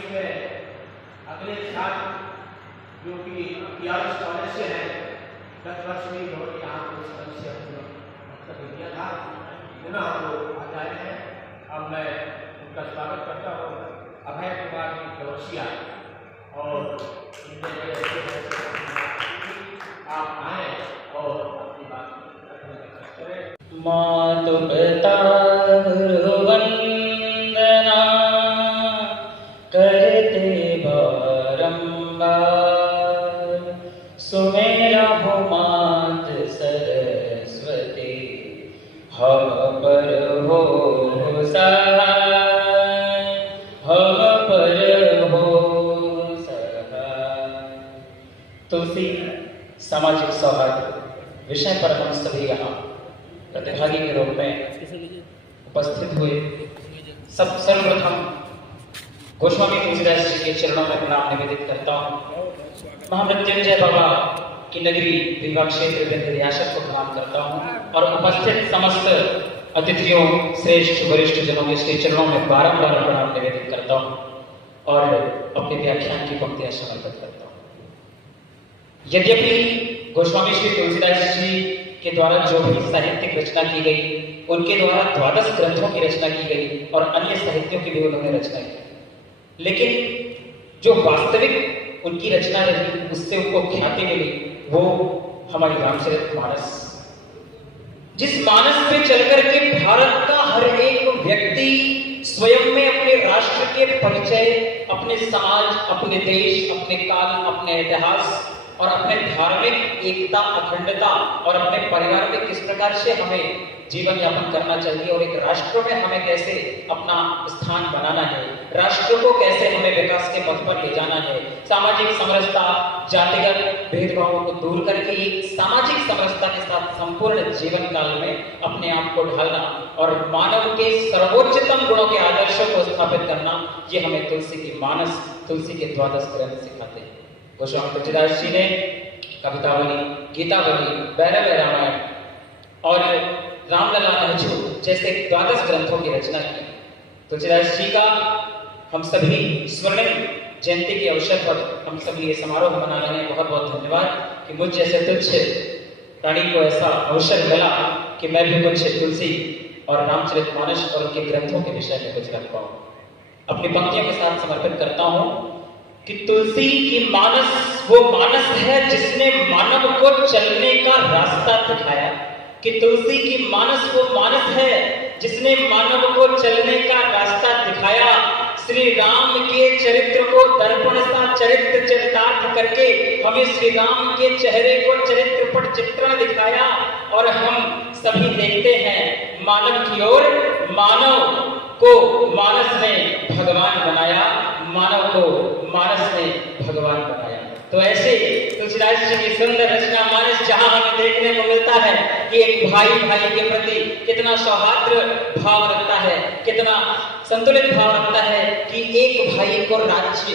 बीच में अगले साल जो कि PRS कॉलेज से है, 10 वर्ष में और यहाँ पर इस तरह से हम लोग दिया था, पुनः हम लोग आ जाए हैं। अब मैं उनका स्वागत करता हूँ अभय कुमार जी चौरसिया, और आप आए और अपनी बात करें। मातु पिता गुरु वंदना करते बारंबार, सुमेरा हो मात सरस्वती, हम पर हो सहाय, हम पर हो सहाय। तुलसी सामाजिक सौहार्द विषय पर हम सभी यहाँ प्रतिभागी के रूप में उपस्थित हुए। सब सर्वप्रथम गोस्वामी तुलसीदास जी के चरणों में प्रणाम निवेदित करता हूँ। महामृत्युंजय बाबा की नगरी रीवा क्षेत्र विंध्याचल को प्रणाम करता हूँ और उपस्थित समस्त अतिथियों, श्रेष्ठ वरिष्ठ जनों के श्री चरणों में बारंबार प्रणाम निवेदित करता हूँ और अपने व्याख्यान की पंक्तियां समर्पित करता हूँ। यद्यपि गोस्वामी श्री तुलसीदास जी के द्वारा जो भी साहित्यिक रचना की गई, उनके द्वारा 12 ग्रंथों की रचना की गई और अन्य साहित्यों की भी उन्होंने रचना की, लेकिन जो वास्तविक उनकी रचना रही, उससे उनको ख्याति मिली, वो हमारी रामचरितमानस, जिस मानस पे चलकर के भारत का हर एक व्यक्ति स्वयं में अपने राष्ट्र के परिचय, अपने समाज, अपने देश, अपने काल, अपने इतिहास और अपने धार्मिक एकता, अखंडता और अपने परिवार में किस प्रकार से हमें जीवन यापन करना चाहिए और एक राष्ट्र में हमें कैसे अपना स्थान बनाना है, राष्ट्र को कैसे हमें विकास के पथ पर ले जाना है, सामाजिक समरसता, जातिगत भेदभावों को दूर करके एक सामाजिक समरसता के साथ संपूर्ण जीवन काल में अपने आप को ढालना और मानव के सर्वोच्चतम गुणों के आदर्शों को स्थापित करना, ये हमें तुलसी की मानस, तुलसी के 12 ग्रंथ सिखाते हैं। गोस्वामी तुलसीदास जी ने कवितावली, गीतावली, भैरव रामायण और रामलला नहजू जैसे 12 ग्रंथों की रचना की। तुलसीदास जी का हम सभी स्वर्णिम जयंती के अवसर पर हम सभी ये समारोह मना रहे हैं। बहुत बहुत धन्यवाद कि मुझ जैसे तुच्छ प्राणी को ऐसा अवसर मिला कि मैं भी कुछ तुलसी और रामचरितमानस और उनके ग्रंथों के विषय में कुछ रख पाऊं। अपनी पंक्तियों के साथ समर्पित करता हूं कि तुलसी की मानस वो मानस है जिसने मानव को चलने का रास्ता दिखाया, कि तुलसी की मानस वो मानस है जिसने मानव को चलने का रास्ता दिखाया। श्री राम के चरित्र को दर्पण सा चरित्र चरितार्थ करके हमें श्री राम के चेहरे को चरित्र पर चित्रण दिखाया और हम सभी देखते हैं मानव की ओर। मानव को मानस ने भगवान बनाया, मानव को मानस ने भगवान बनाया। तो ऐसे तुलसीदास जी की सुंदर रचना मानस, जहां हमें देखने को मिलता है कि एक भाई भाई के प्रति कितना सौहार्द भाव रखता है, कितना संतुलित भाव रखता है कि एक भाई को राज्य,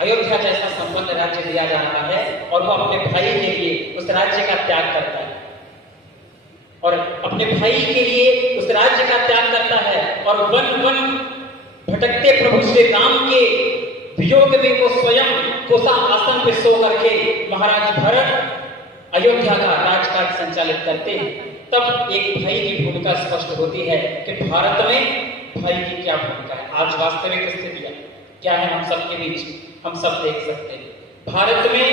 अयोध्या जैसा संपन्न राज्य दिया जा रहा है और वो अपने भाई के लिए उस राज्य का त्याग करता है और अपने भाई के लिए उस राज्य का त्याग करता है और वन वन भटकते प्रभु श्री राम के वियोग में वो स्वयं कोसा आसन पे सो करके महाराज भरत अयोध्या का राजकाज संचालित करते हैं। तब एक भाई की भूमिका स्पष्ट होती है कि भारत में भाई की क्या भूमिका है। आज वास्तविक स्थितियां क्या है हम सबके बीच, हम सब देख सकते हैं। भारत में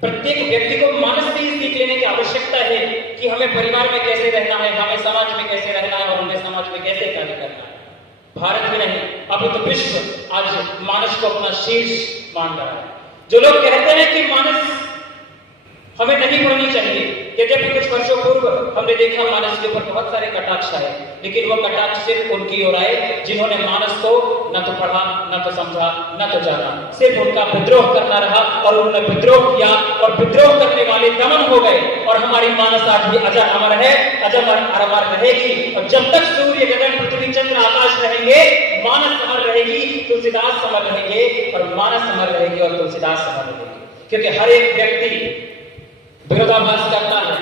प्रत्येक व्यक्ति को मानस से ही सीख लेने की आवश्यकता है कि हमें परिवार में कैसे रहना है, हमें समाज में कैसे रहना है और हमें समाज में कैसे कार्य करना है। भारत में नहीं, अब तो विश्व आज मानस को अपना शीर्ष मान रहा है। जो लोग कहते हैं कि मानस हमें नहीं पढ़नी चाहिए, यद्यपि कुछ वर्षों पूर्व हमने देखा मानस के ऊपर बहुत सारे कटाक्ष आए, लेकिन वो कटाक्ष सिर्फ उनकी ओर आए जिन्होंने मानस को न तो पढ़ा, न तो समझा, न तो जाना, सिर्फ उनका विद्रोह करना रहा और उन्होंने विद्रोह किया और विद्रोह करने वाले दमन हो गए। और हमारी मानस आज भी अजर अमर है, अजर अमर रहेगी और जब तक सूर्य गगन पृथ्वी चंद्र आकाश रहेंगे मानस अमर रहेगी, तुलसीदास अमर रहेंगे और मानस अमर रहेगी और तुलसीदास अमर रहेगी। क्योंकि हर एक व्यक्ति विरोधाभास करता है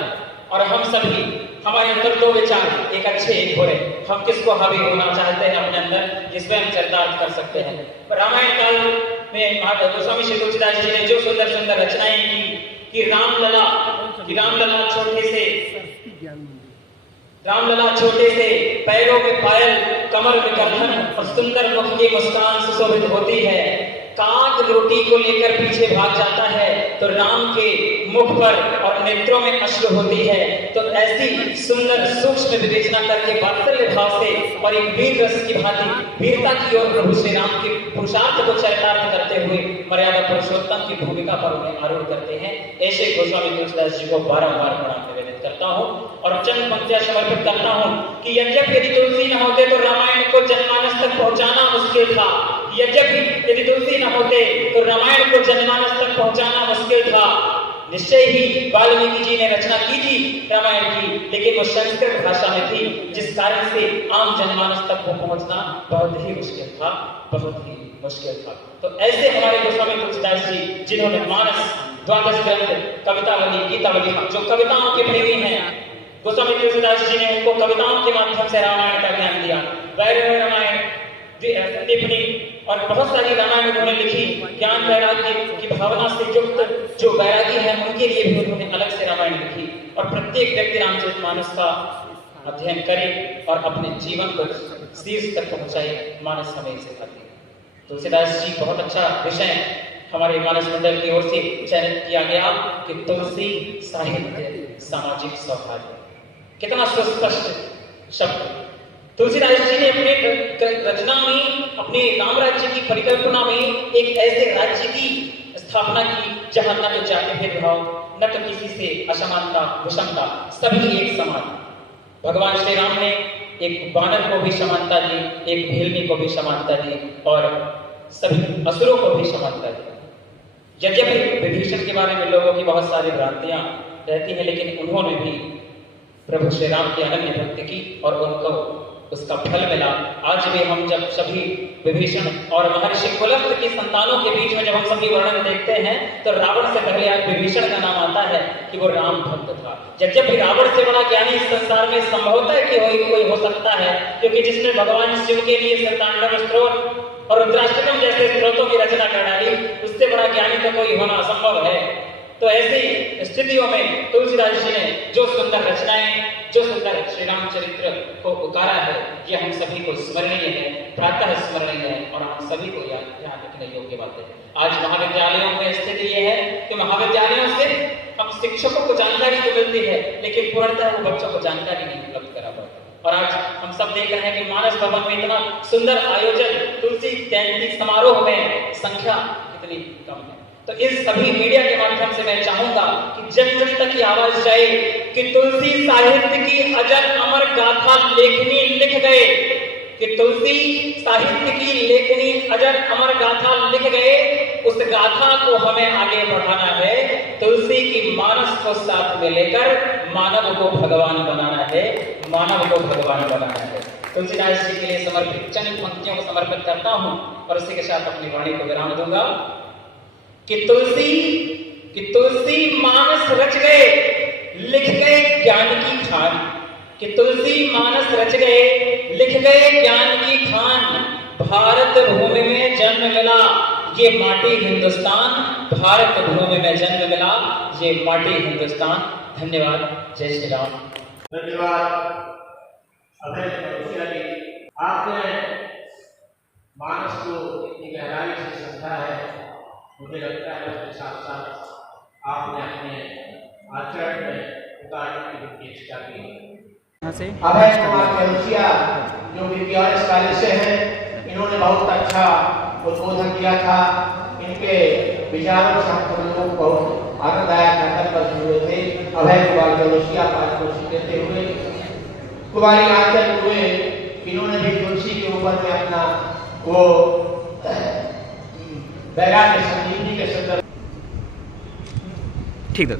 और हम सभी, हमारे अंदर दो विचार, एक अच्छे एक बुरे, हम किसको हावी होना चाहते हैं अपने अंदर, जिसमें हम चरितार्थ कर सकते हैं। रामायण काल में गोस्वामी श्री तुलसीदास जी ने जो सुंदर सुंदर रचनाएं की कि रामलला छोटे से पैरों में पायल, कमर में करधन और सुंदर मुख की मुस्कान सुशोभित होती है। काग रोटी को लेकर पीछे भाग जाता है तो राम के मुख पर और नेत्रों में अश्रु होती है। तो ऐसी सुंदर सूक्ष्म विवेचना करके वात्सल्य भाव से और एक वीर रस की भांति वीरता की ओर प्रभु श्री राम के पुरुषार्थ को चरितार्थ करते हुए मर्यादा पुरुषोत्तम की भूमिका पर उन्हें आरूढ़ करते हैं। ऐसे गोस्वामी तुलसीदास जी को बारंबार प्रणाम निवेदित करता हूँ और चंद पंक्तियां समर्पित करता हूँ कि यद्यपि तुलसी न होते तो रामायण को जनमानस तक पहुंचाना मुश्किल था। यद्यपि तुलसी न होते तो रामायण को जनमानस तक पहुंचाना मुश्किल था। निश्चय ही वाल्मीकि जी ने रचना की थी रामायण की, लेकिन वो संस्कृत भाषा में थी, जिस कारण से आम जनमानस तक वो पहुंचना बहुत ही मुश्किल था, बहुत ही मुश्किल था। तो ऐसे हमारे गोस्वामी तुलसीदास जी, जिन्होंने मानस, द्वादश ग्रंथ, कवितावली, गीतावली, जो कविताओं के प्रेमी हैं, गोस्वामी तुलसीदास जी ने उनको कविताओं के माध्यम से रामायण का ज्ञान दिया। वैरव रामायण, टिप्पणी और बहुत सारी रामायण उन्होंने लिखी। ज्ञान वैराग्य की भावना से युक्त जो वैरागी है उनके लिए भी उन्होंने अलग से रामायण लिखी। और प्रत्येक व्यक्ति रामचरितमानस का अध्ययन करे और अपने जीवन को शीर्ष तक पहुंचाए, मानस हमें सिखाती है। तुलसीदास जी बहुत अच्छा विषय हमारे मानस मंडल की ओर से चयनित किया गया कि तुलसी साहित्य सामाजिक सौहार्द। कितना सुस्पष्ट शब्द। तुलसीदास जी ने अपने रचना में, अपने राम राज्य की परिकल्पना में एक ऐसे राज्य की स्थापना की जहां न तो जाति भेदभाव, न तो किसी से असमानता, विषमता, सभी एक समान। भगवान श्री राम ने एक वानर को भी समानता दी, एक भेलनी को भी समानता दी और सभी असुरों को भी समानता दी। यद्यपि विभीषण के बारे में लोगों की बहुत सारी भ्रांतियां रहती हैं, लेकिन उन्होंने भी प्रभु श्री राम की अनन्य भक्ति की और उनको उसका फल मिला। आज भी हम जब सभी विभीषण और महर्षि कुलस्थ की संतानों के बीच में जब हम सभी वर्णन देखते हैं तो रावण से पहले आज विभीषण का नाम आता है कि वो राम भक्त था। यद्यपि रावण से बड़ा ज्ञानी इस संसार में संभवतः है कि कोई हो सकता है, क्योंकि जिसने भगवान शिव के लिए सतांडव स्तोत्र और रुद्राष्टकम जैसे स्त्रोतों की रचना कर डाली, उससे बड़ा ज्ञानी तो कोई होना असंभव है। तो ऐसी स्थितियों में तुलसीदास जी ने जो सुंदर रचनाएं, जो सुंदर श्री राम चरित्र को उकारा है, ये हम सभी को स्मरणीय है, प्रातः स्मरणीय है और हम सभी को ध्यान रखने योग्य बात है। आज महाविद्यालयों में स्थिति ये है कि महाविद्यालयों से हम शिक्षकों को जानकारी तो मिलती है, लेकिन पूर्णतः वो बच्चों को जानकारी नहीं उपलब्ध करा पाते। और आज हम सब देख रहे हैं कि मानस भवन में इतना सुंदर आयोजन, तुलसी जयंती समारोह में संख्या कितनी कम है। तो इस सभी मीडिया के माध्यम से मैं चाहूंगा कि जन जन तक की आवाज जाए कि तुलसी साहित्य की अजर अमर गाथा लेखनी लिख गए, कि तुलसी साहित्य की लेखनी अजर अमर गाथा लिख गए। उस गाथा को हमें आगे बढ़ाना है, तुलसी की मानस को साथ में लेकर मानव को भगवान बनाना है, मानव को भगवान बनाना है। तुलसीदास जी के लिए समर्पित चंद पंक्तियों को समर्पित करता हूं और उसी के साथ अपनी वाणी को विराम दूंगा कि तुलसी मानस रच गए, लिख गए ज्ञान की खान। कि तुलसी मानस रच गए, लिख गए ज्ञान की खान। भारत भूमि में जन्म मिला ये माटी हिंदुस्तान, भारत भूमि में जन्म मिला ये माटी हिंदुस्तान। धन्यवाद। जय श्री राम। धन्यवाद अभय मनुष्या जी, आपने मानस को इतनी गहराई से समझा है। मुझे लगता है उसके साथ साथ आपने अपने आचरण में उतारने की भी चेष्टा की। अभय कुमार मनुष्या जो विद्यालय कॉलेज से हैं, इन्होंने बहुत अच्छा उद्बोधन दिया था। इनके विचारों से हम लोग बहुत आनंददायक नकल हुए थे। अभय कुमार मनुष्या पाठ को देते हुए कुमारी आचरण हुए, इन्होंने भी तुलसी के ऊपर में अपना वो वैराग्य संजीवनी के संदर्भ। ठीक है।